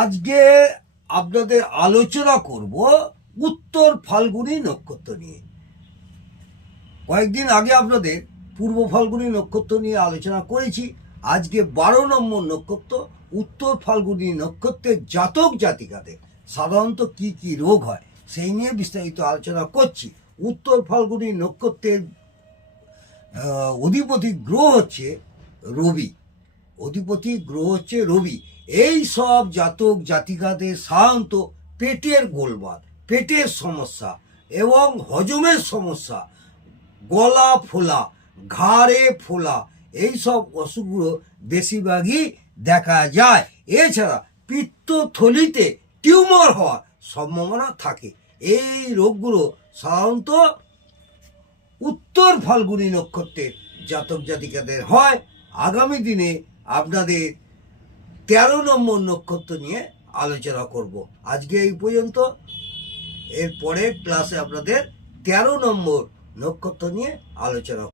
আজকে আপনাদের আলোচনা করব উত্তর ফাল্গুনী নক্ষত্র নিয়ে। কয়েকদিন আগে আপনাদের পূর্ব ফাল্গুনী নক্ষত্র নিয়ে আলোচনা করেছি। আজকে 12 নম্বর নক্ষত্র উত্তর ফাল্গুনী নক্ষত্রের জাতক জাতিকাদের সাধারণত কি কি রোগ হয় সেই নিয়ে বিস্তারিত আলোচনা করছি। উত্তর ফাল্গুনী নক্ষত্রের অধিপতি গ্রহ হচ্ছে রবি। এই সব জাতক জাতিকাদের সাধারণত পেটের গোলমাল, পেটের সমস্যা এবং হজমের সমস্যা, গলা ফোলা, ঘাড়ে ফোলা, এই সব অসুখগুলো বেশিরভাগই দেখা যায়। এছাড়া পিত্তথলিতে টিউমার হওয়ার সম্ভাবনা থাকে। এই রোগগুলো সাধারণত উত্তর ফাল্গুনী নক্ষত্রের জাতক জাতিকাদের হয়। আগামী দিনে আপনাদের 13 নম্বর নক্ষত্র নিয়ে আলোচনা করব। আজকে এই পর্যন্ত। এর পরের ক্লাসে আপনাদের 13 নম্বর নক্ষত্র নিয়ে আলোচনা